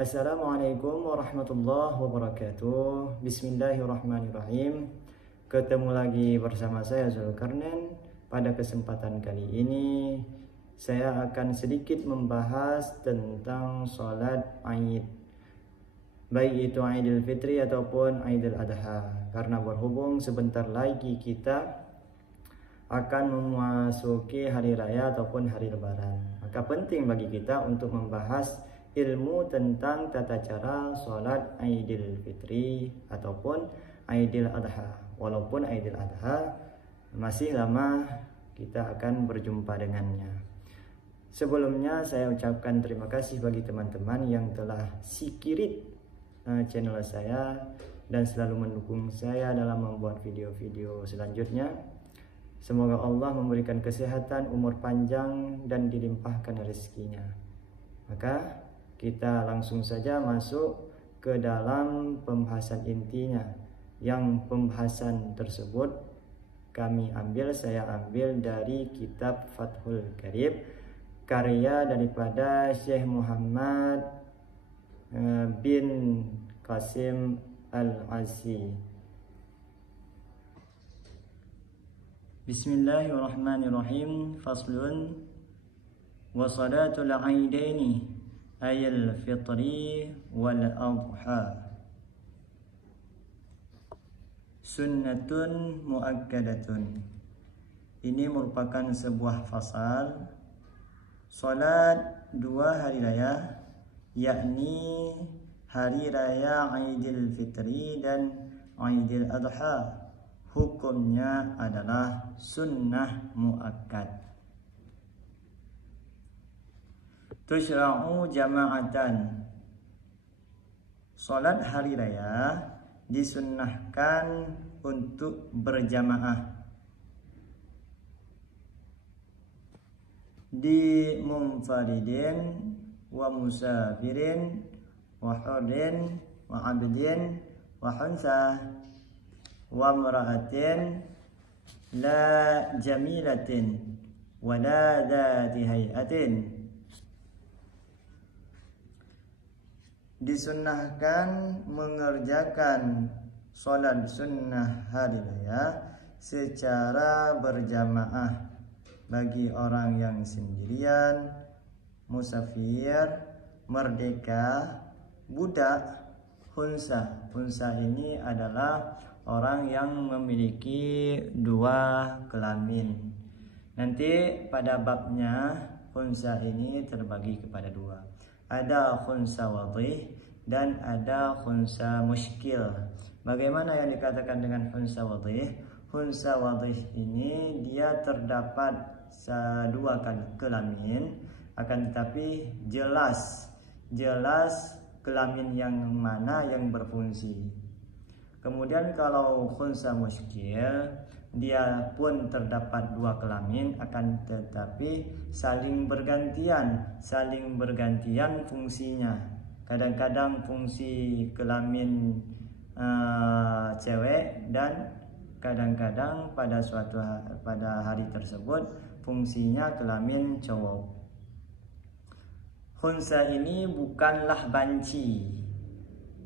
Assalamualaikum warahmatullahi wabarakatuh. Bismillahirrahmanirrahim. Ketemu lagi bersama saya Zulkarnain. Pada kesempatan kali ini saya akan sedikit membahas tentang sholat Aid, baik itu Idul Fitri ataupun Idul Adha. Karena berhubung sebentar lagi kita akan memasuki hari raya ataupun hari lebaran, maka penting bagi kita untuk membahas ilmu tentang tata cara sholat Idul Fitri ataupun Idul Adha. Walaupun Idul Adha masih lama kita akan berjumpa dengannya. Sebelumnya saya ucapkan terima kasih bagi teman-teman yang telah sikirit channel saya dan selalu mendukung saya dalam membuat video-video selanjutnya. Semoga Allah memberikan kesehatan, umur panjang, dan dilimpahkan rezekinya. Maka kita langsung saja masuk ke dalam pembahasan intinya. Yang pembahasan tersebut saya ambil dari kitab Fathul Qarib, karya daripada Syekh Muhammad bin Qasim Al-Azi. Bismillahirrahmanirrahim. Faslun wa salatul aidaini ayil fitri wal adha sunnatun muakkadatun. Ini merupakan sebuah fasal salat dua hari raya, yakni hari raya Idul Fitri dan Idul Adha. Hukumnya adalah sunnah muakkad. Tushra'u jama'atan. Salat hari raya disunnahkan untuk berjamaah di munfaridin wa musafirin wa hurdin wa abdin wa hunsa wa mra'atin la jamilatin wa la dhati hayatin. Disunnahkan mengerjakan sholat sunnah hari raya secara berjamaah bagi orang yang sendirian, musafir, merdeka, budak, hunsa. Hunsa ini adalah orang yang memiliki dua kelamin. Nanti pada babnya hunsa ini terbagi kepada dua. Ada khunsa wadih dan ada khunsa muskil. Bagaimana yang dikatakan dengan khunsa wadih? Khunsa wadih ini dia terdapat dua kelamin, akan tetapi jelas kelamin yang mana yang berfungsi. Kemudian kalau khunsa muskil, dia pun terdapat dua kelamin, akan tetapi saling bergantian fungsinya. Kadang-kadang fungsi kelamin cewek dan kadang-kadang pada hari tersebut fungsinya kelamin cowok. Khunsa ini bukanlah banci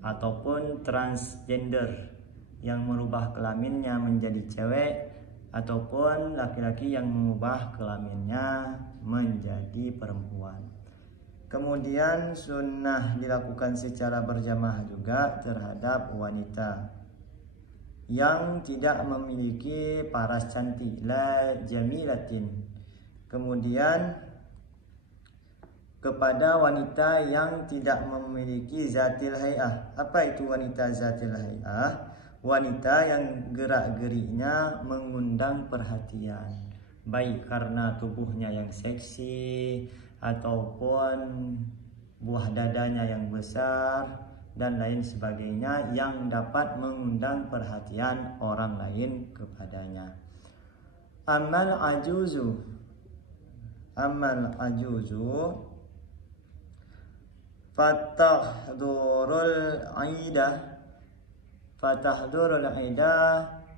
ataupun transgender yang merubah kelaminnya menjadi cewek ataupun laki-laki yang mengubah kelaminnya menjadi perempuan. Kemudian sunnah dilakukan secara berjamaah juga terhadap wanita yang tidak memiliki paras cantik, la jamilatin. Kemudian kepada wanita yang tidak memiliki zatil hay'ah. Apa itu wanita zatil hay'ah? Wanita yang gerak-geriknya mengundang perhatian, baik karena tubuhnya yang seksi ataupun buah dadanya yang besar dan lain sebagainya yang dapat mengundang perhatian orang lain kepadanya. Amal ajuzu fatahdurul aida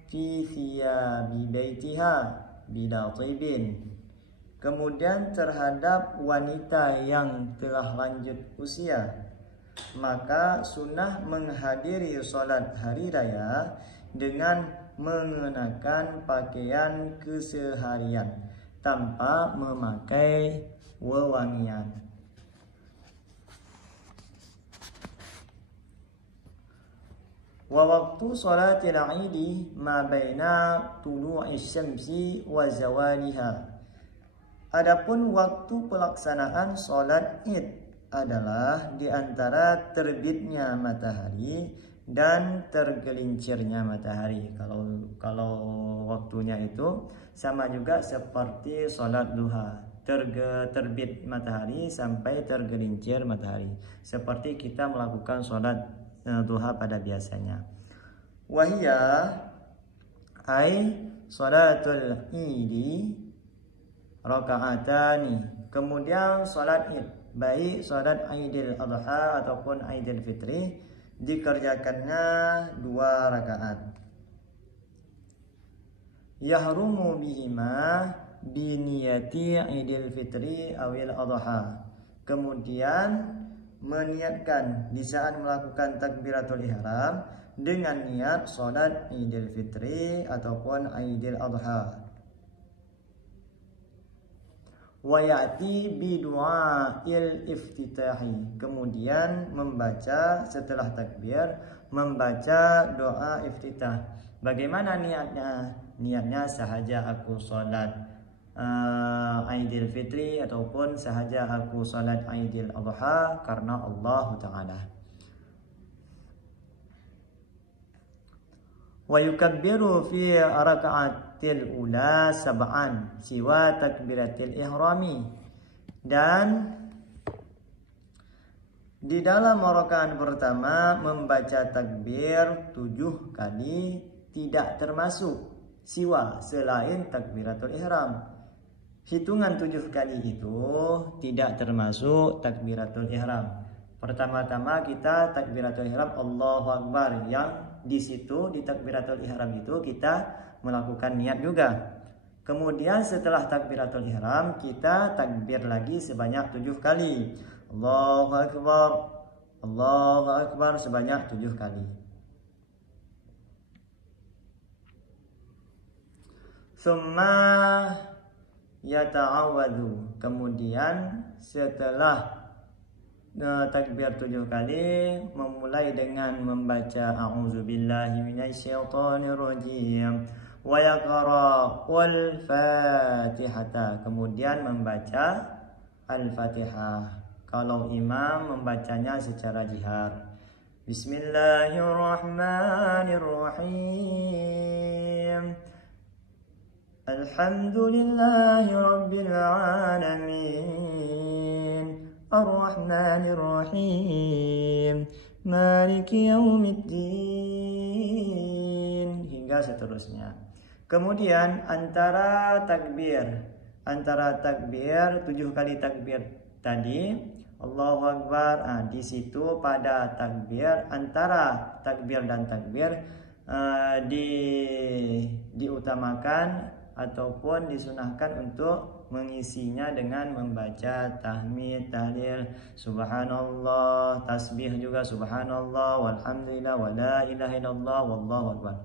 fi thiyabi baitiha bila tibin. Kemudian terhadap wanita yang telah lanjut usia, maka sunnah menghadiri sholat hari raya dengan mengenakan pakaian keseharian tanpa memakai wewangian. Wa waktu sholatil Aidi ma baina tulu'i syamsi wa zawaliha. Adapun waktu pelaksanaan sholat Id adalah di antara terbitnya matahari dan tergelincirnya matahari. Kalau waktunya itu sama juga seperti sholat duha, terbit matahari sampai tergelincir matahari, seperti kita melakukan sholat duha pada biasanya. Wahia ay sholatul Idi rakaatani. Kemudian sholat Id, baik sholat Aidil Adha ataupun Aidil Fitri, dikerjakannya 2 rakaat. Yahrumu bihima biniyati Aidil Fitri awil Adha. Kemudian meniatkan di saat melakukan takbiratul ihram dengan niat sholat Idul Fitri ataupun Aidil Adha. Wa ya'ti bi du'ail iftitahi. Kemudian membaca setelah takbir, membaca doa iftitah. Bagaimana niatnya? Niatnya sahaja aku sholat Aidil Fitri ataupun sahaja aku salat Aidil Adha karena Allah Ta'ala. Wa yukabbiru fi raka'atil ula sab'an siwa takbiratil ihrami. Dan di dalam rakaat pertama membaca takbir 7 kali, tidak termasuk siwa selain takbiratul ihram. Hitungan 7 kali itu tidak termasuk takbiratul ihram. Pertama-tama kita takbiratul ihram Allahu Akbar, yang di situ di takbiratul ihram itu kita melakukan niat juga. Kemudian setelah takbiratul ihram kita takbir lagi sebanyak 7 kali. Allahu Akbar, Allahu Akbar sebanyak 7 kali. Summa yata'awwadhu. Kemudian setelah takbir 7 kali memulai dengan membaca a'udzubillahi minasyaitonirrajim wa yaqra'ul fatihata. Kemudian membaca al-fatihah. Kalau imam membacanya secara jihar. Bismillahirrahmanirrahim. Alhamdulillahi Rabbil Alamin Ar-Rahmanir Rahim Maliki Yaumiddin, hingga seterusnya. Kemudian antara takbir 7 kali takbir tadi Allahu Akbar, di situ pada takbir, antara takbir dan takbir diutamakan ataupun disunahkan untuk mengisinya dengan membaca tahmid, tahlil, subhanallah, tasbih juga subhanallah, walhamdulillah, wala ilaha illallah, wallahu akbar.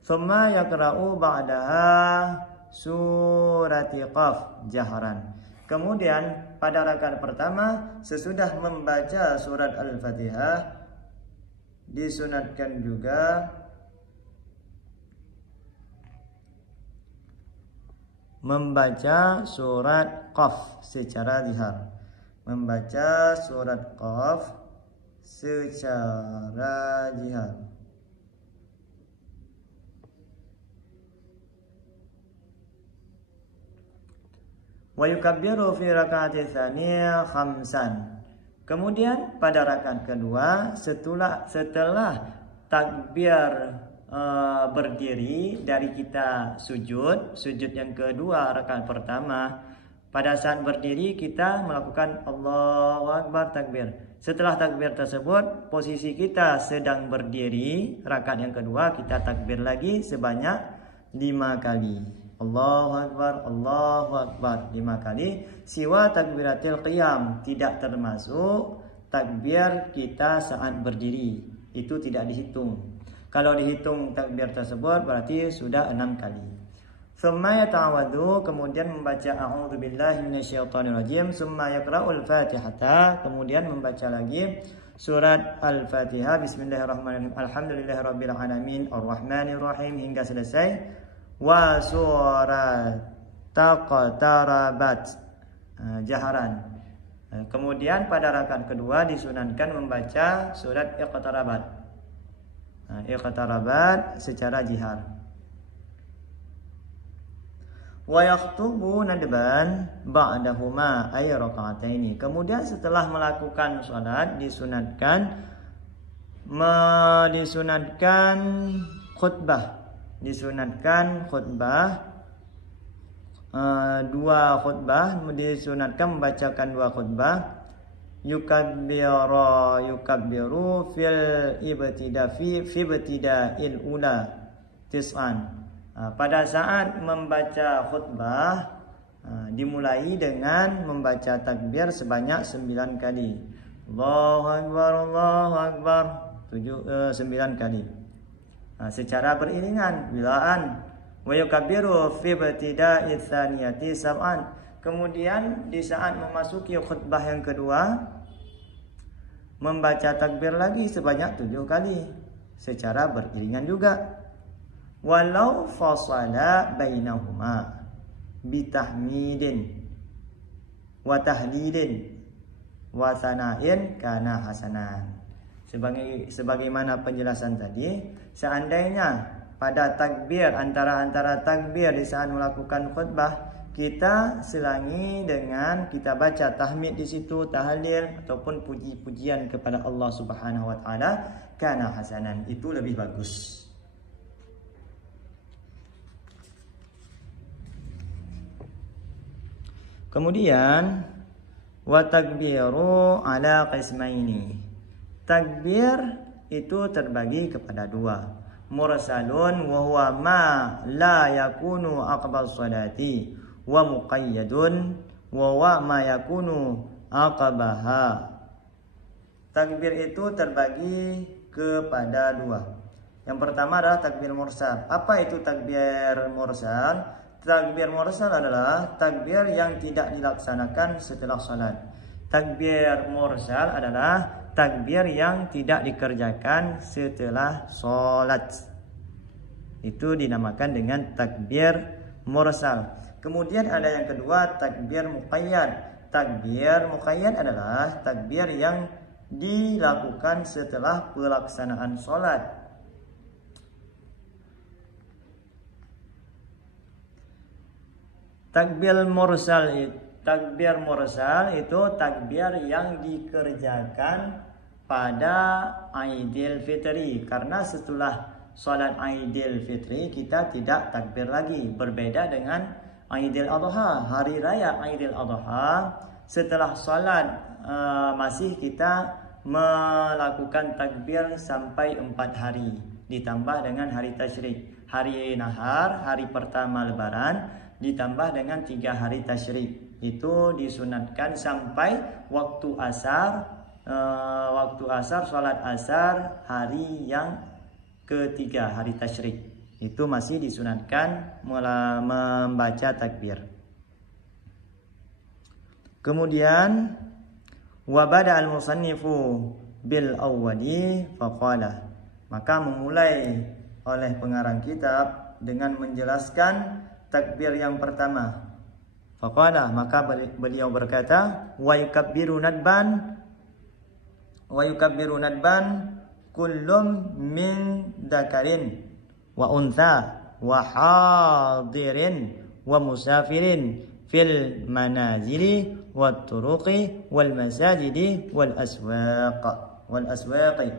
Thumma yaqra'u ba'daha surati Qaf jahran. Kemudian pada rakaat pertama sesudah membaca surat Al-Fatihah disunatkan juga membaca surat Qaf secara jihar. Membaca surat Qaf secara jihar. Wa yukabbiru fi raka'ati tsaniyah khamsan. Kemudian pada rakaat kedua setelah takbir berdiri dari kita sujud yang kedua rakaat pertama, pada saat berdiri kita melakukan Allahu Akbar takbir. Setelah takbir tersebut posisi kita sedang berdiri, rakaat yang kedua kita takbir lagi sebanyak 5 kali. Allahu Akbar, Allahu Akbar 5 kali. Siwa takbiratil qiyam, tidak termasuk takbir kita saat berdiri. Itu tidak dihitung. Kalau dihitung takbir tersebut berarti sudah 6 kali. Tsumma yata'awwadhu, kemudian membaca a'udzubillahi minasyaitonirrajim, tsumma yaqra'ul Fatihata, kemudian membaca lagi surat Al-Fatihah, bismillahirrahmanirrahim, alhamdulillahirabbil alamin, arrahmanirrahim hingga selesai. Wa surat taqtarabat, jaharan. Kemudian pada rakaat kedua disunahkan membaca surat Iqtarabat. Iqtarabat secara jihar. Wa yakhtubu nadban ba'dahuma ay raka'ataini. Kemudian setelah melakukan salat disunatkan khutbah. Disunatkan khutbah, 2 khutbah, disunatkan membacakan 2 khutbah. Yukabbiru fil ibtida'il ula tis'an. Pada saat membaca khutbah dimulai dengan membaca takbir sebanyak 9 kali. Allahu Akbar, Allahu Akbar, 9 kali. Secara beriringan, bilaan. Wa yukabbiru fi ibtida'its tsaniyati sab'an. Kemudian di saat memasuki khutbah yang kedua membaca takbir lagi sebanyak 7 kali secara beriringan juga. Walau fasala bainahuma bitahmidin wa tahlilin wa sana'in kana hasanan. Sebagaimana penjelasan tadi, seandainya pada takbir antara takbir di saat melakukan khutbah kita selangi dengan kita baca tahmid di situ, tahlil ataupun puji-pujian kepada Allah Subhanahu wa taala, kana hasanan, itu lebih bagus. Kemudian wa takbiru ala qismaini. Takbir itu terbagi kepada 2. Mursalun wa huwa ma la yakunu aqbal salati, wa muqayyadun wa ma yakunu aqabaha. Takbir itu terbagi kepada 2. Yang pertama adalah takbir mursal. Apa itu takbir mursal? Takbir mursal adalah takbir yang tidak dilaksanakan setelah salat. Takbir mursal adalah takbir yang tidak dikerjakan setelah salat. Itu dinamakan dengan takbir mursal. Kemudian ada yang kedua, takbir muqayyad. Takbir muqayyad adalah takbir yang dilakukan setelah pelaksanaan sholat. Takbir mursal itu takbir yang dikerjakan pada Aidil Fitri. Karena setelah sholat Aidil Fitri kita tidak takbir lagi. Berbeda dengan Aidil Adha, hari raya Aidil Adha, setelah salat masih kita melakukan takbir sampai 4 hari, ditambah dengan hari tasyrik. Hari nahar, hari pertama lebaran, ditambah dengan 3 hari tasyrik. Itu disunatkan sampai waktu asar, salat asar hari yang ketiga, hari tasyrik. Itu masih disunatkan membaca takbir. Kemudian wa bada al-musannifu bil awwali faqala, maka memulai oleh pengarang kitab dengan menjelaskan takbir yang pertama. Faqala, maka beliau berkata, wa yukabbiru nadban kullum min dzakarin wa untha wa hadirin wa musafirin fil manazili wat turuqi wal masajidi wal aswaqi.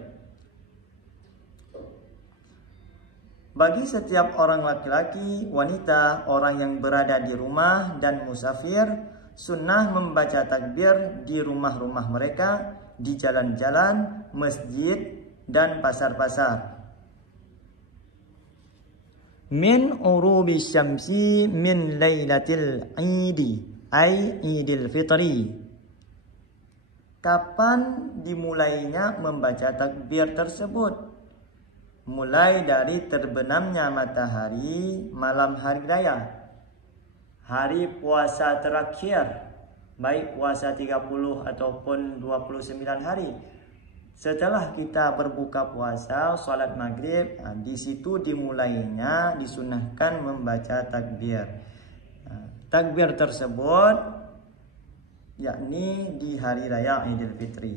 Bagi setiap orang laki-laki, wanita, orang yang berada di rumah dan musafir, sunnah membaca takbir di rumah-rumah mereka, di jalan-jalan, masjid dan pasar-pasar. Min urubi syamsi min lailatil idi ay idil fitri, Kapan dimulainya membaca takbir tersebut? Mulai dari terbenamnya matahari malam hari raya, hari puasa terakhir, baik puasa 30 ataupun 29 hari. Setelah kita berbuka puasa, sholat maghrib, di situ dimulainya disunahkan membaca takbir. Takbir tersebut yakni di hari raya Idul Fitri.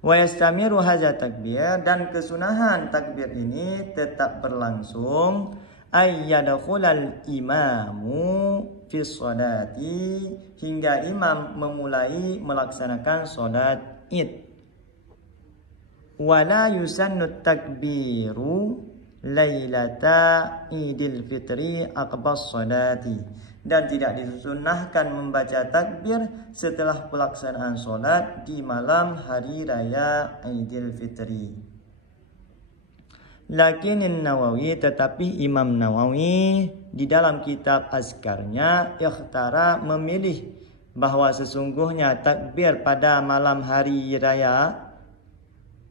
Wa yastamiru hadza takbir, dan kesunahan takbir ini tetap berlangsung ayyadkhulal imamu fi sholati, hingga imam memulai melaksanakan sholat Id. Wala yusannu takbiru lailata Idul Fitri aqbas sholati, dan tidak disunahkan membaca takbir setelah pelaksanaan sholat di malam hari raya Idul Fitri. Lakinin Nawawi, tetapi Imam Nawawi di dalam kitab Azkarnya ikhtara, memilih bahwa sesungguhnya takbir pada malam hari raya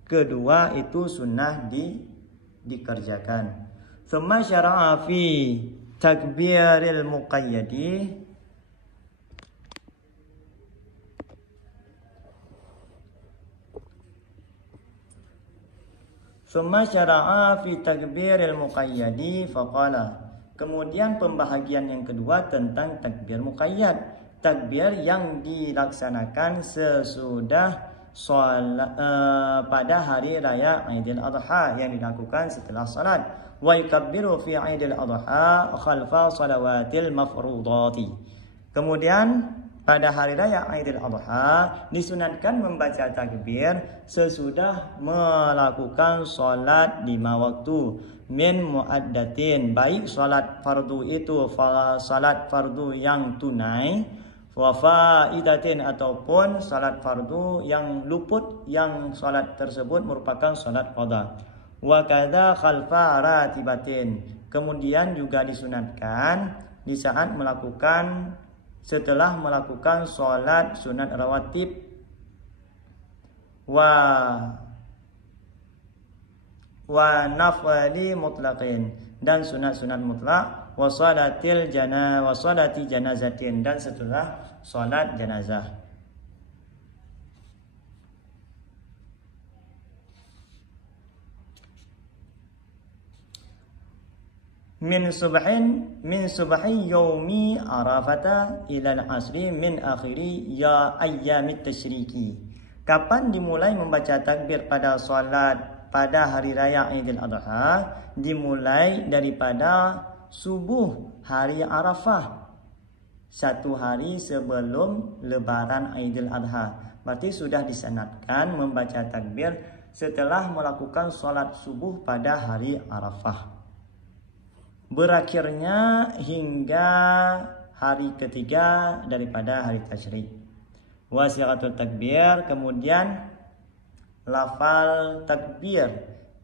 kedua itu sunnah dikerjakan. Thumma syara'a fi takbiril muqayyadi, Summa syara'a fi takbiril muqayyadi faqala, kemudian pembahagian yang kedua tentang takbir muqayyad, takbir yang dilaksanakan sesudah pada hari raya Idul Adha, yang dilakukan setelah salat. Wa yukabbiru fi Idul Adha khalfa salawatil mafrudati, kemudian pada hari raya Idul Adha disunatkan membaca takbir sesudah melakukan sholat 5 waktu min muaddatin, baik sholat fardu itu sholat fardu yang tunai, wa faidatin ataupun sholat fardu yang luput, yang sholat tersebut merupakan sholat qada. Wa kadza khalfa ratibatin, kemudian juga disunatkan di saat setelah melakukan sholat sunat rawatib, wa nafli mutlaqin, dan sunat-sunat mutlak, wa salati janazatin, dan setelah sholat jenazah. Min subhi yaumi arafata ila al-asri min akhiri ya ayyamit tasyriki, kapan dimulai membaca takbir pada salat pada hari raya Idul Adha? Dimulai daripada subuh hari Arafah, 1 hari sebelum lebaran Idul Adha. Berarti sudah disanadkan membaca takbir setelah melakukan salat subuh pada hari Arafah, berakhirnya hingga hari ketiga daripada hari tasyrik. Wasiqatul takbir, kemudian lafal takbir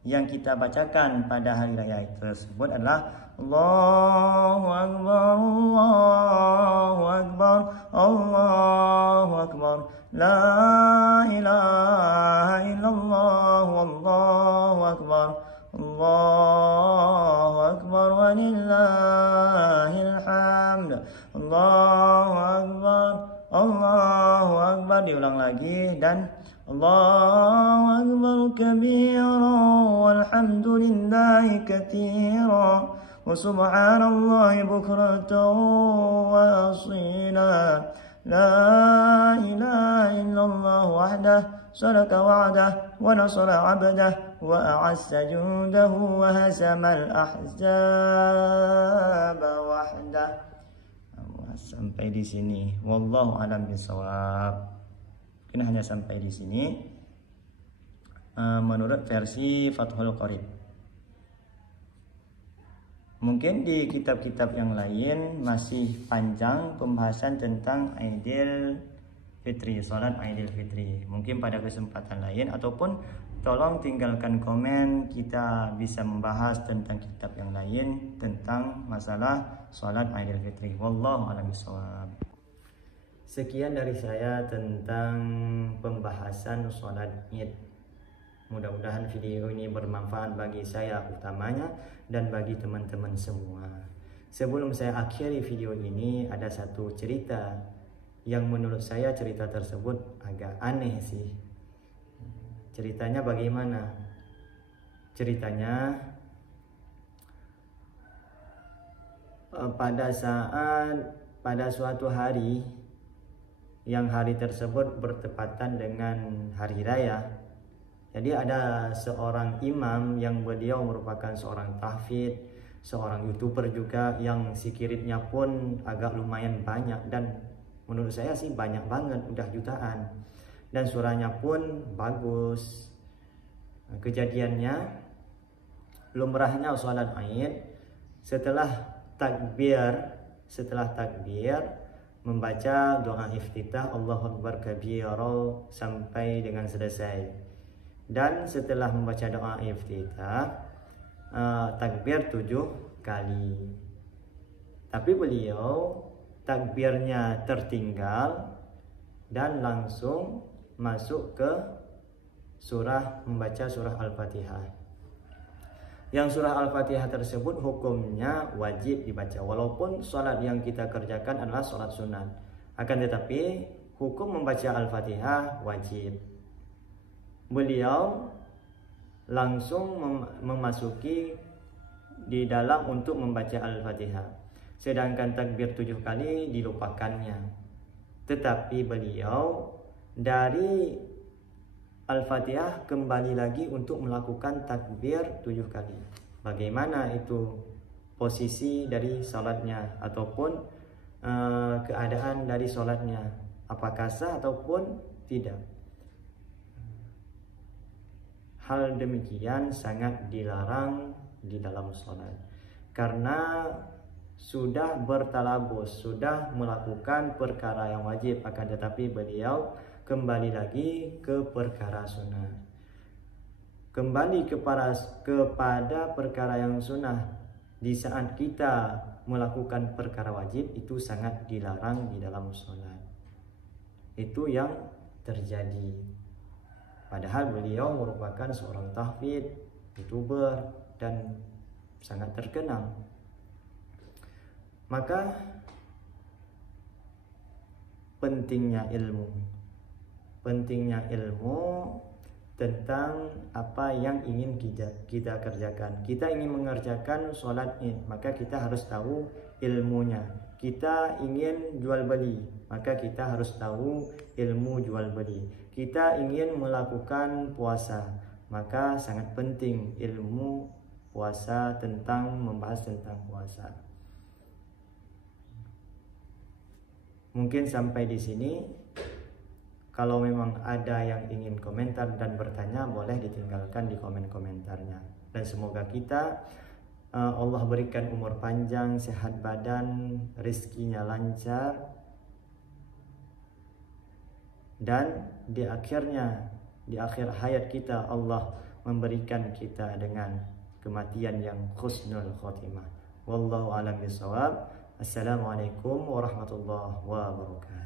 yang kita bacakan pada hari raya tersebut adalah Allahu Akbar, Allahu Akbar, Allahu Akbar, La ilaha illallah, Allahu Akbar, Allahu Akbar walillahil hamd, Allahu Akbar, Allahu Akbar. Diulang lagi, dan Allahu Akbar kabira walhamdulillahi katsira wa subhanallahi bukratan wa asila, La ilaha illallah wahdah sadaka wa'dah wa nasara 'abdah wa a'azza jundahu wa hazamal ahzaba wahdah. Sampai di sini. Wallahu a'lam bishawab. Mungkin hanya sampai di sini menurut versi Fathul Qorib. Mungkin di kitab-kitab yang lain masih panjang pembahasan tentang Idul Fitri, sholat Idul Fitri. Mungkin pada kesempatan lain, ataupun tolong tinggalkan komen, kita bisa membahas tentang kitab yang lain tentang masalah sholat Idul Fitri. Wallahu a'lam bishawab. Sekian dari saya tentang pembahasan sholat Id. Mudah-mudahan video ini bermanfaat bagi saya utamanya dan bagi teman-teman semua. Sebelum saya akhiri video ini, ada satu cerita yang menurut saya cerita tersebut agak aneh sih. Ceritanya bagaimana? Ceritanya pada suatu hari, yang hari tersebut bertepatan dengan hari raya. Jadi ada seorang imam yang beliau merupakan seorang tahfidz, seorang YouTuber juga, yang sikiritnya pun agak lumayan banyak, dan menurut saya sih banyak banget, udah jutaan, dan suaranya pun bagus. Kejadiannya, lumrahnya sholat Id, setelah takbir membaca doa iftitah Allahu Akbar kabira sampai dengan selesai. Dan setelah membaca doa iftitah, takbir 7 kali. Tapi beliau takbirnya tertinggal dan langsung masuk ke membaca surah Al-Fatihah. Yang surah Al-Fatihah tersebut hukumnya wajib dibaca, walaupun sholat yang kita kerjakan adalah sholat sunat. Akan tetapi hukum membaca Al-Fatihah wajib. Beliau langsung memasuki di dalam untuk membaca Al-Fatihah, sedangkan takbir 7 kali dilupakannya. Tetapi beliau dari Al-Fatihah kembali lagi untuk melakukan takbir 7 kali. Bagaimana itu posisi dari salatnya, ataupun keadaan dari salatnya, apakah sah ataupun tidak? Hal demikian sangat dilarang di dalam salat, karena sudah bertalabus, sudah melakukan perkara yang wajib, akan tetapi beliau kembali lagi ke perkara sunnah. Kembali kepada perkara yang sunnah di saat kita melakukan perkara wajib itu sangat dilarang di dalam salat. Itu yang terjadi. Padahal beliau merupakan seorang tahfidz, YouTuber, dan sangat terkenal. Maka pentingnya ilmu tentang apa yang ingin kita kerjakan. Kita ingin mengerjakan sholat Id, maka kita harus tahu ilmunya. Kita ingin jual beli, maka kita harus tahu ilmu jual beli. Kita ingin melakukan puasa, maka sangat penting ilmu puasa, membahas tentang puasa. Mungkin sampai di sini. Kalau memang ada yang ingin komentar dan bertanya, boleh ditinggalkan di komentarnya. Dan semoga kita Allah berikan umur panjang, sehat badan, rezekinya lancar, dan di akhir hayat kita Allah memberikan kita dengan kematian yang husnul khotimah. Wallahu a'lam bishawab. Assalamualaikum warahmatullahi wabarakatuh.